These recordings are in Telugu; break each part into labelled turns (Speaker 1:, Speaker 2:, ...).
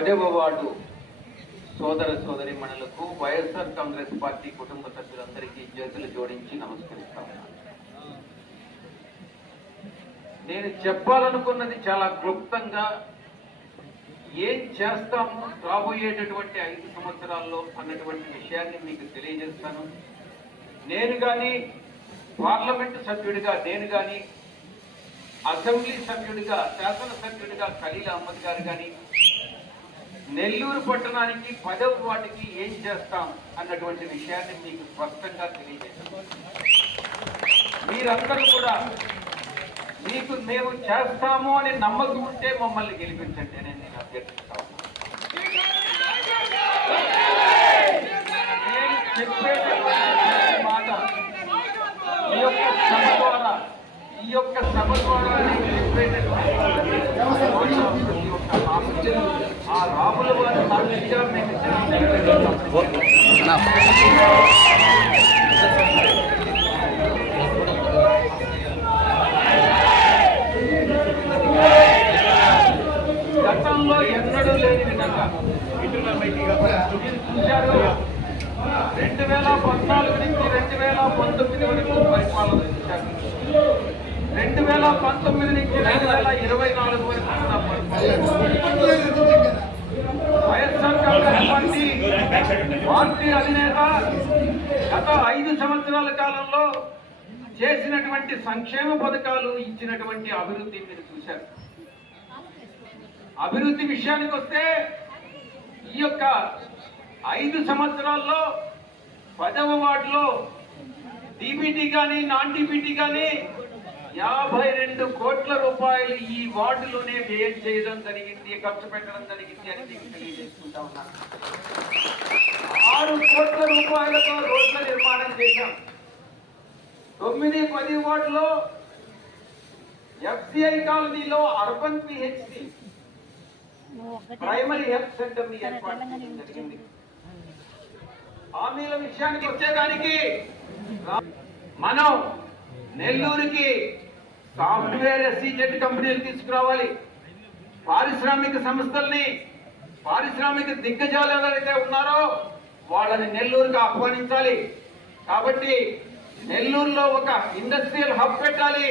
Speaker 1: పదవ వార్డు సోదర సోదరి మణులకు వైఎస్ఆర్ కాంగ్రెస్ పార్టీ కుటుంబ సభ్యులందరికీ చేతులు జోడించి నమస్కరిస్తా ఉన్నాను నేను చెప్పాలనుకున్నది చాలా క్లుప్తంగా ఏం చేస్తాము రాబోయేటటువంటి ఐదు సంవత్సరాల్లో అన్నటువంటి విషయాన్ని మీకు తెలియజేస్తాను. నేను కానీ పార్లమెంటు సభ్యుడిగా నేను కానీ అసెంబ్లీ సభ్యుడిగా శాసనసభ్యుడిగా ఖలీల్ అహ్మద్ గారు కానీ నెల్లూరు పట్టణానికి పదవ వాటికి ఏం చేస్తాం అన్నటువంటి విషయాన్ని మీకు స్పష్టంగా తెలియజేస్తాం. మీరందరూ కూడా మీకు మేము చేస్తాము అని నమ్మకం ఉంటే మమ్మల్ని గెలిపించండి అని నేను అభ్యర్థిస్తా నేను చెప్పేటటువంటి మాట ఈ యొక్క సభ ద్వారా ఈ యొక్క సభ ద్వారా నేను చెప్పేటటువంటి ప్రతి ఒక్క గతంలో ఎన్నడూ లేని విధంగా రెండు వేల పద్నాలుగు నుంచి రెండు వేల పంతొమ్మిది వరకు పరిపాలన చేశారు రెండు వేల పంతొమ్మిది నుంచి రెండు వేల ఇరవై నాలుగు వరకు వైఎస్ఆర్ కాంగ్రెస్ పార్టీ పార్టీ అధినేత గత ఐదు సంవత్సరాల కాలంలో చేసినటువంటి సంక్షేమ పథకాలు ఇచ్చినటువంటి అభివృద్ధి మీరు చూశారు. అభివృద్ధి విషయానికి వస్తే ఈ యొక్క ఐదు సంవత్సరాల్లో పదవ వార్డులో డిబిటీ కానీ నాన్ డిబిటీ కానీ యాభై రెండు కోట్ల రూపాయలు ఈ వార్డులోనే వ్యయం చేయడం జరిగింది ఖర్చు పెట్టడం జరిగింది అని మీకు తెలియజేసుకుంటా ఉన్నాను ఆరు కోట్ల రూపాయలతో రోడ్ల నిర్మాణం చేశాం. తొమ్మిది పది వార్డులో ఎఫ్సిఐ కాలనీలో urban PHC primary health centre ఏర్పాటు జరిగింది. హామీల విషయానికి వచ్చేదానికి మనం నెల్లూరుకి సాఫ్ట్వేర్ ఎస్సీజెట్ కంపెనీలు తీసుకురావాలి. పారిశ్రామిక సంస్థల్ని పారిశ్రామిక దిగ్గజాలు ఎవరైతే ఉన్నారో వాళ్ళని నెల్లూరుకి ఆహ్వానించాలి. కాబట్టి నెల్లూరులో ఒక ఇండస్ట్రియల్ హబ్ పెట్టాలి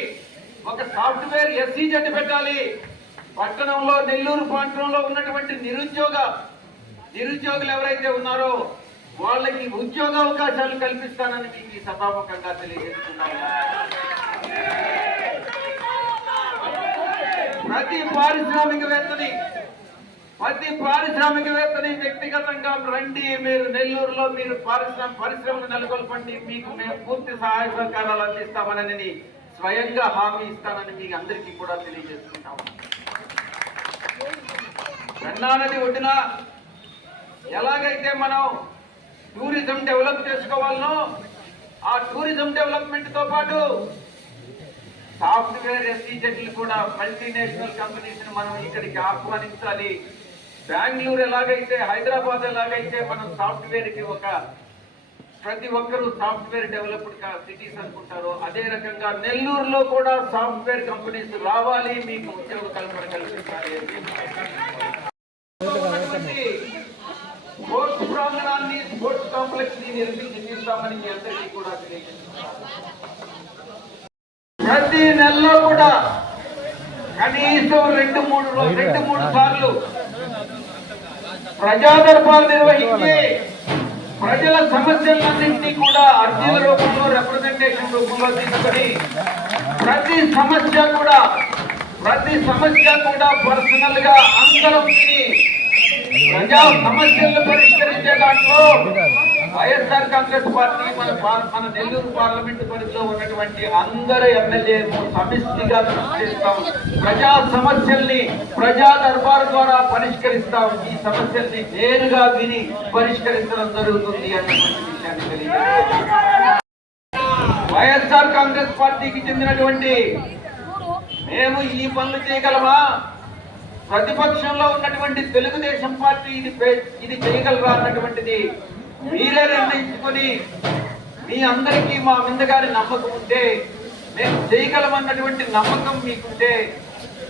Speaker 1: ఒక సాఫ్ట్వేర్ ఎస్సీజెట్ పెట్టాలి. పట్టణంలో నెల్లూరు పట్టణంలో ఉన్నటువంటి నిరుద్యోగ నిరుద్యోగులు ఎవరైతే ఉన్నారో వాళ్ళకి ఉద్యోగ అవకాశాలు కల్పిస్తానని మీకు ఈ సభాముఖంగా తెలియజేస్తున్నాను. ప్రతి పారిశ్రామికవేత్తని ప్రతి పారిశ్రామికవేత్తని వ్యక్తిగతంగా రండి మీరు నెల్లూరులో మీరు పారిశ్రామిక పరిశ్రమలు నెలకొల్పండి మీకు మేము పూర్తి సహాయ సహకారాలు అందిస్తామని స్వయంగా హామీ ఇస్తానని మీకు అందరికీ కూడా తెలియజేస్తున్నాము పెన్నా నది ఒడ్డున ఎలాగైతే మనం టూరిజం డెవలప్ చేసుకోవాలనో ఆ టూరిజం డెవలప్మెంట్తో పాటు సాఫ్ట్వేర్ ఎస్టీజెట్లు కూడా మల్టీనేషనల్ కంపెనీస్ మనం ఇక్కడికి ఆహ్వానించాలి. బెంగళూరు ఎలాగైతే హైదరాబాద్ ఎలాగైతే మనం సాఫ్ట్వేర్కి ఒక ప్రతి ఒక్కరూ సాఫ్ట్వేర్ డెవలప్డ్ సిటీస్ అనుకుంటారో అదే రకంగా నెల్లూరులో కూడా సాఫ్ట్వేర్ కంపెనీస్ రావాలి మీకు ఉద్యోగ కల్పన కల్పించాలి స్పోర్ట్స్ ప్రాంగణాన్ని స్పోర్ట్స్ కాంప్లెక్స్ని నిర్మించి తీస్తామని మీ అందరికీ కూడా తెలియజేస్తున్నారు ప్రతి నెలలో కూడా కనీసం రెండు మూడు రెండు మూడు సార్లు ప్రజా దర్బార్ నిర్వహించి ప్రజల సమస్యలన్నింటినీ కూడా అర్జీల రూపంలో రిప్రజెంటేషన్ రూపంలో తీసుకొని ప్రతి సమస్య కూడా ప్రతి సమస్య కూడా పర్సనల్గా అందరం ప్రజా సమస్యలను పరిష్కరించే దాంట్లో వైఎస్ఆర్ కాంగ్రెస్ పార్టీ మన మన నెల్లూరు పార్లమెంట్ పరిధిలో ఉన్నటువంటి అందరు ఎమ్మెల్యే సమిష్టిగా కృషి ప్రజా సమస్యల్ని ప్రజా దర్బార్ ద్వారా పరిష్కరిస్తాం. ఈ సమస్యల్ని నేరుగా విని పరిష్కరించడం జరుగుతుంది అనేటువంటి విషయాన్ని తెలియజేస్తాం వైఎస్ఆర్ కాంగ్రెస్ పార్టీకి చెందినటువంటి మేము ఈ పనులు చేయగలమా? ప్రతిపక్షంలో ఉన్నటువంటి తెలుగుదేశం పార్టీ ఇది ఇది చేయగలరా అన్నటువంటిది మీరే నిర్ణయించుకొని మీ అందరికీ మా మీద గారి నమ్మకం ఉంటే మేము చేయగలమన్నటువంటి నమ్మకం మీకుంటే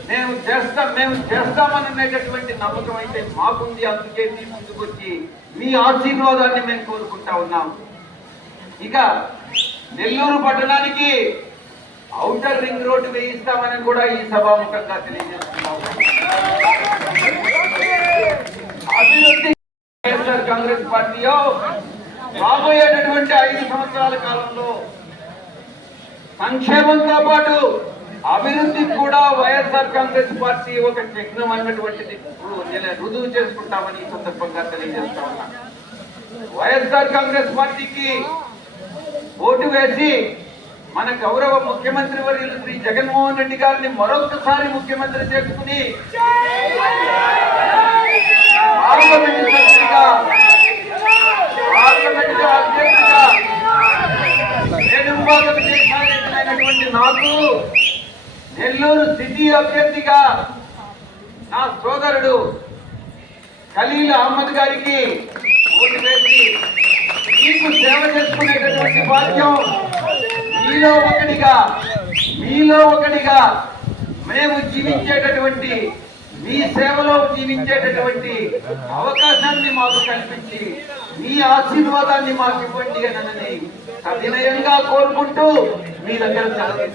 Speaker 1: మేము చేస్తాం మేము చేస్తామనేటటువంటి నమ్మకం అయితే మాకుంది. అందుకే మీ ముందుకు వచ్చి మీ ఆశీర్వాదాన్ని మేము కోరుకుంటా ఉన్నాం. ఇక నెల్లూరు పట్టణానికి అవుటర్ రింగ్ రోడ్డు వేయిస్తామని కూడా ఈ సభాముఖంగా తెలియజేస్తున్నాం అభివృద్ధి వైఎస్ఆర్ కాంగ్రెస్ పార్టీయో రాబోయేటటువంటి ఐదు సంవత్సరాల కాలంలో సంక్షేమంతో పాటు అభివృద్ధి కూడా వైఎస్ఆర్ కాంగ్రెస్ పార్టీ ఒక చిహ్నం అన్నటువంటిది ఇప్పుడు రుజువు చేసుకుంటామని ఈ సందర్భంగా తెలియజేస్తా ఉన్నా వైఎస్ఆర్ కాంగ్రెస్ పార్టీకి ఓటు వేసి మన గౌరవ ముఖ్యమంత్రి వర్యులు శ్రీ జగన్మోహన్ రెడ్డి గారిని మరొకసారి ముఖ్యమంత్రి చేసుకుని నాకు నెల్లూరు సిటీ అభ్యర్థిగా నా సోదరుడు ఖలీల్ అహ్మద్ గారికి ఓటు వేసి మీకు సేవ చేసుకునేటటువంటి భాగ్యం మీలో ఒకటిగా మీలో ఒకటిగా మేము జీవించేటటువంటి మీ సేవలో జీవించేటటువంటి అవకాశాన్ని మాకు కల్పించి మీ ఆశీర్వాదాన్ని మాకు ఇవ్వండి అనని సవినయంగా కోరుకుంటూ మీ దగ్గర సెలవు